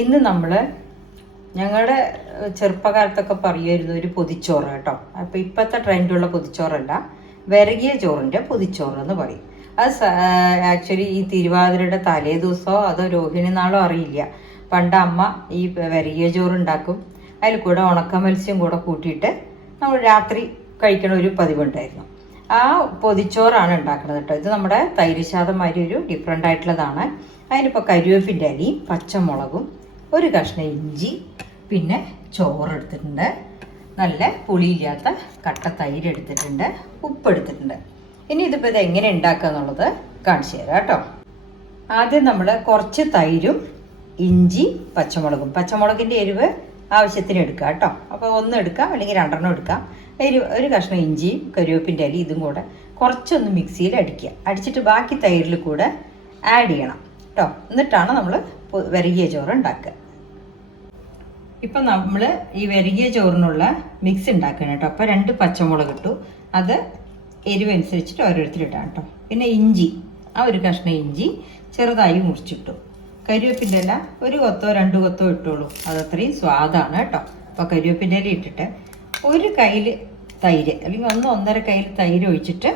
ഇന്ന് നമ്മൾ ഞങ്ങളുടെ ചെറുപ്പകാലത്തൊക്കെ പറയുമായിരുന്നു ഒരു പൊതിച്ചോറ് കേട്ടോ. അപ്പോൾ ഇപ്പോഴത്തെ ട്രെൻഡുള്ള പൊതിച്ചോറല്ല വിരകിയ ചോറിന്റെ പൊതിച്ചോറ് എന്ന് പറയും. അത് ആക്ച്വലി ഈ തിരുവാതിരയുടെ തലേ ദിവസമോ അതോ രോഹിണി നാളോ അറിയില്ല. പണ്ട് അമ്മ ഈ വിരകിയ ചോറ് ഉണ്ടാക്കും അതിൽ കൂടെ ഉണക്ക മത്സ്യം കൂടെ കൂട്ടിയിട്ട് നമ്മൾ രാത്രി കഴിക്കണ ഒരു പതിവുണ്ടായിരുന്നു. ആ പൊതിച്ചോറാണ് ഉണ്ടാക്കുന്നത് കേട്ടോ. ഇത് നമ്മുടെ തൈരുശാതമാതിരി ഒരു ഡിഫറെന്റ് ആയിട്ടുള്ളതാണ്. അതിനിപ്പോൾ കരുവേപ്പിന്റെ അരിയും പച്ചമുളകും ഒരു കഷ്ണം ഇഞ്ചി പിന്നെ ചോറ് എടുത്തിട്ടുണ്ട് നല്ല പുളിയില്ലാത്ത കട്ട തൈര് എടുത്തിട്ടുണ്ട് ഉപ്പ് എടുത്തിട്ടുണ്ട് ഇനി ഇതിപ്പോൾ ഇത് എങ്ങനെ ഉണ്ടാക്കുക എന്നുള്ളത് കാണിച്ചു തരാം കേട്ടോ. ആദ്യം നമ്മൾ കുറച്ച് തൈരും ഇഞ്ചി പച്ചമുളകും. പച്ചമുളകിന്റെ എരിവ് ആവശ്യത്തിന് എടുക്കുക കേട്ടോ. അപ്പോൾ ഒന്ന് എടുക്കാം അല്ലെങ്കിൽ രണ്ടെണ്ണം എടുക്കാം. ഒരു ഒരു കഷ്ണം ഇഞ്ചിയും കരിവേപ്പിന്റെ അരി ഇതും കൂടെ കുറച്ചൊന്ന് മിക്സിയിൽ അടിക്കുക. അടിച്ചിട്ട് ബാക്കി തൈരിൽ കൂടെ ആഡ് ചെയ്യണം കേട്ടോ. എന്നിട്ടാണ് നമ്മൾ വിരകിയ ചോറ് ഉണ്ടാക്കുക. ഇപ്പം നമ്മൾ ഈ വരികിയ ചോറിനുള്ള മിക്സ് ഉണ്ടാക്കണം കേട്ടോ അപ്പോൾ രണ്ട് പച്ചമുളക് ഇട്ടു. അത് എരിവനുസരിച്ചിട്ട് ഓരോരുത്തർ ഇടാം കേട്ടോ പിന്നെ ഇഞ്ചി. ആ ഒരു കഷ്ണം ഇഞ്ചി ചെറുതായി മുറിച്ചിട്ടു. കരിവേപ്പിന്റെ ഇല ഒരു കൊത്തോ രണ്ട് കൊത്തോ ഇട്ടോളൂ. അത് അത്രയും സ്വാദാണ് കേട്ടോ അപ്പോൾ കരിവേപ്പിന്റെ ഇല ഇട്ടിട്ട് ഒരു കയ്യിൽ തൈര് അല്ലെങ്കിൽ ഒന്ന് ഒന്നര കയ്യിൽ തൈര് ഒഴിച്ചിട്ട്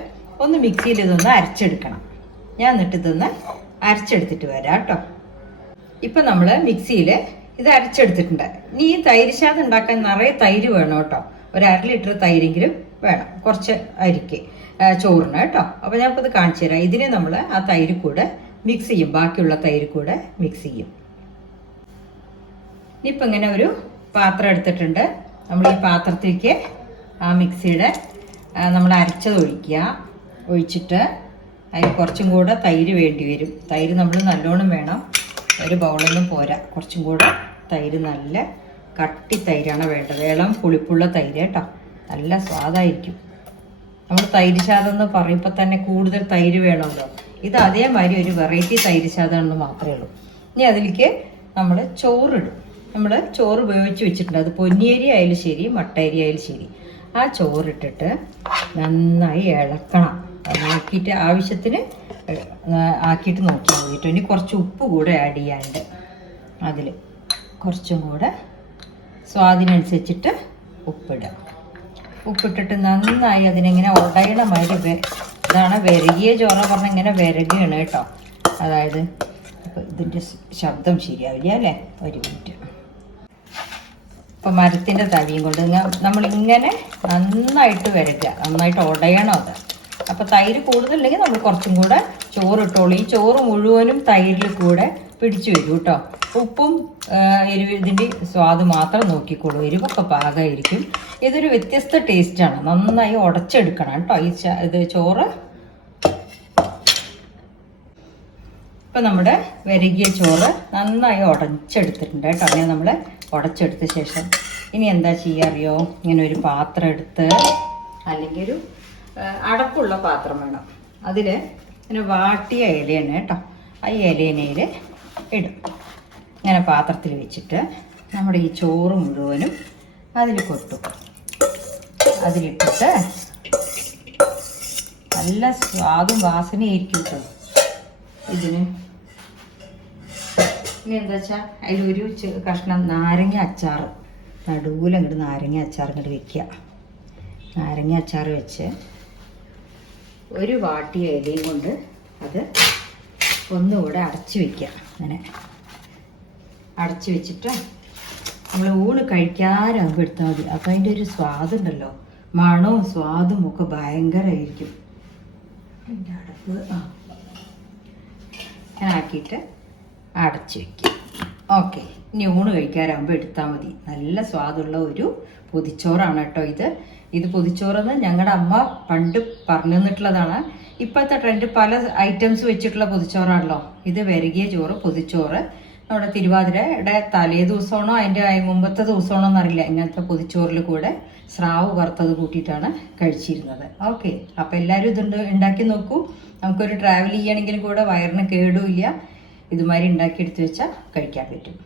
ഒന്ന് മിക്സിയിൽ ഇതൊന്ന് അരച്ചെടുക്കണം. ഞാൻ എന്നിട്ട് ഇതൊന്ന് അരച്ചെടുത്തിട്ട് വരാം കേട്ടോ ഇപ്പം നമ്മൾ മിക്സിയിൽ ഇത് അരച്ചെടുത്തിട്ടുണ്ട്. ഇനി ഈ തൈര് ശാദം ഉണ്ടാക്കാൻ നിറയെ തൈര് വേണം കേട്ടോ. ഒരു അര ലിറ്റർ തൈരെങ്കിലും വേണം. കുറച്ച് അരിക്ക് ചോറിന് കേട്ടോ. അപ്പോൾ ഞാനിപ്പോൾ ഇത് കാണിച്ചു തരാം. ഇതിനെ നമ്മൾ ആ തൈര് കൂടെ മിക്സ് ചെയ്യും. ബാക്കിയുള്ള തൈര് കൂടെ മിക്സ് ചെയ്യും. ഇനിയിപ്പോൾ ഇങ്ങനെ ഒരു പാത്രം എടുത്തിട്ടുണ്ട്. നമ്മൾ ഈ പാത്രത്തിലേക്ക് ആ മിക്സിയുടെ നമ്മൾ അരച്ചത് ഒഴിക്കുക. ഒഴിച്ചിട്ട് അതിന് കുറച്ചും കൂടെ തൈര് വേണ്ടി വരും. തൈര് നമ്മൾ നല്ലോണം വേണം. ഒരു ബൗളൊന്നും പോരാ. കുറച്ചും കൂടെ തൈര് നല്ല കട്ടി തൈരാണ് വേണ്ടത്. ഇളം പുളിപ്പുള്ള തൈര് കേട്ടോ. നല്ല സ്വാദായിരിക്കും. നമ്മൾ തൈര് ശാദം എന്ന് പറയുമ്പോൾ തന്നെ കൂടുതൽ തൈര് വേണമല്ലോ. ഇത് അതേമാതിരി ഒരു വെറൈറ്റി തൈര് ശാദമാണെന്ന് മാത്രമേ ഉള്ളൂ. ഇനി അതിലേക്ക് നമ്മൾ ചോറിടും. നമ്മൾ ചോറ് ഉപയോഗിച്ച് വെച്ചിട്ടുണ്ട്. അത് പൊന്നിയരി ആയാലും ശരി മട്ടയരി ആയാലും ശരി. ആ ചോറിട്ടിട്ട് നന്നായി ഇളക്കണം. നോക്കിയിട്ട് ആവശ്യത്തിന് ആക്കിയിട്ട് നോക്കിയാൽ മതി ഇനി കുറച്ച് ഉപ്പ് കൂടെ ആഡ് ചെയ്യാനുണ്ട് അതിൽ കുറച്ചും കൂടെ. സ്വാദിനനുസരിച്ചിട്ട് ഉപ്പിടുക. ഉപ്പിട്ടിട്ട് നന്നായി അതിനെങ്ങനെ ഉടയണ മാതിരി ഇതാണ് വിരകിയ ചോറ പറഞ്ഞ ഇങ്ങനെ വിരകുകയാണ് കേട്ടോ. അതായത് ഇതിന്റെ ശബ്ദം ശരിയാവില്ല അല്ലേ? ഒരു മിനിറ്റ്. ഇപ്പം മരത്തിന്റെ തടിയും കൊണ്ട് നമ്മളിങ്ങനെ നന്നായിട്ട് വിരകുക. നന്നായിട്ട് ഉടയണം അത്. അപ്പോൾ തൈര് കൂടുതലില്ലെങ്കിൽ നമ്മൾ കുറച്ചും കൂടെ ചോറ് ഇട്ടോളൂ ഈ ചോറ് മുഴുവനും തൈരിൽ കൂടെ പിടിച്ചു വരും കേട്ടോ ഉപ്പും എരിവ് ഇതിന്റെ സ്വാദ് മാത്രം നോക്കിക്കോളൂ. എരിവൊക്കെ പാകമായിരിക്കും ഇതൊരു വ്യത്യസ്ത ടേസ്റ്റാണ് നന്നായി ഉടച്ചെടുക്കണം കേട്ടോ ഈ ഇത് ചോറ്. ഇപ്പം നമ്മുടെ വരകിയ ചോറ് നന്നായി ഉടച്ചെടുത്തിട്ടുണ്ട് കേട്ടോ. അങ്ങനെ നമ്മൾ ഉടച്ചെടുത്ത ശേഷം ഇനി എന്താ ചെയ്യുക അറിയോ ഇങ്ങനെ ഒരു പാത്രം എടുത്ത് അല്ലെങ്കിൽ ഒരു അടപ്പുള്ള പാത്രം വേണം. അതിൽ ഇങ്ങനെ വാട്ടിയ ഇലയാണ് കേട്ടോ. ആ ഇലയിനയിൽ ഇടും. ഇങ്ങനെ പാത്രത്തിൽ വെച്ചിട്ട് നമ്മുടെ ഈ ചോറ് മുഴുവനും അതിൽ കൊട്ടും. അതിലിട്ടിട്ട് നല്ല സ്വാദും വാസനയായിരിക്കും കേട്ടോ ഇതിന്. ഇനി എന്താ വെച്ചാൽ അതിലൊരു കഷ്ണം നാരങ്ങ അച്ചാർ നടുവിൽ അങ്ങോട്ട് നാരങ്ങ അച്ചാർ ഇങ്ങോട്ട് വെക്കുക നാരങ്ങ അച്ചാർ വെച്ച് ഒരു വാട്ടിയ ഇലയും കൊണ്ട് അത് ഒന്നുകൂടെ അടച്ചു വെക്കുക. അങ്ങനെ അടച്ചു വെച്ചിട്ട് നമ്മൾ ഊണ് കഴിക്കാനാകുമ്പോൾ എടുത്താൽ മതി. അപ്പം അതിന്റെ ഒരു സ്വാദുണ്ടല്ലോ മണവും സ്വാദും ഒക്കെ ഭയങ്കരമായിരിക്കും എന്റെ അടപ്പ് ആ. ആക്കിയിട്ട് അടച്ചു വയ്ക്കും ഓക്കെ. ഇനി ഊണ് കഴിക്കാറാകുമ്പോൾ എടുത്താൽ മതി. നല്ല സ്വാദുള്ള ഒരു പൊതിച്ചോറാണ് കേട്ടോ ഇത്. ഇത് പൊതിച്ചോറെന്ന് ഞങ്ങളുടെ അമ്മ പണ്ട് പറഞ്ഞു തന്നിട്ടുള്ളതാണ് ഇപ്പോഴത്തെ ട്രെൻഡ് പല ഐറ്റംസ് വെച്ചിട്ടുള്ള പൊതിച്ചോറാണല്ലോ. ഇത് വരകിയ ചോറ് പൊതിച്ചോറ്. നമ്മുടെ തിരുവാതിരയുടെ തലേ ദിവസമാണോ അതിന്റെ മുമ്പത്തെ ദിവസമാണോ എന്നറിയില്ല. ഇങ്ങനത്തെ പൊതിച്ചോറിൽ കൂടെ സ്രാവ് വറുത്തത് കൂട്ടിയിട്ടാണ് കഴിച്ചിരുന്നത്. ഓക്കെ. അപ്പോൾ എല്ലാവരും ഇതുണ്ട് ഉണ്ടാക്കി നോക്കൂ. നമുക്കൊരു ട്രാവൽ ചെയ്യണമെങ്കിലും കൂടെ വയറിന് കേടുമില്ല ഇതുമാതിരി ഉണ്ടാക്കിയെടുത്ത് വെച്ചാൽ കഴിക്കാൻ പറ്റും.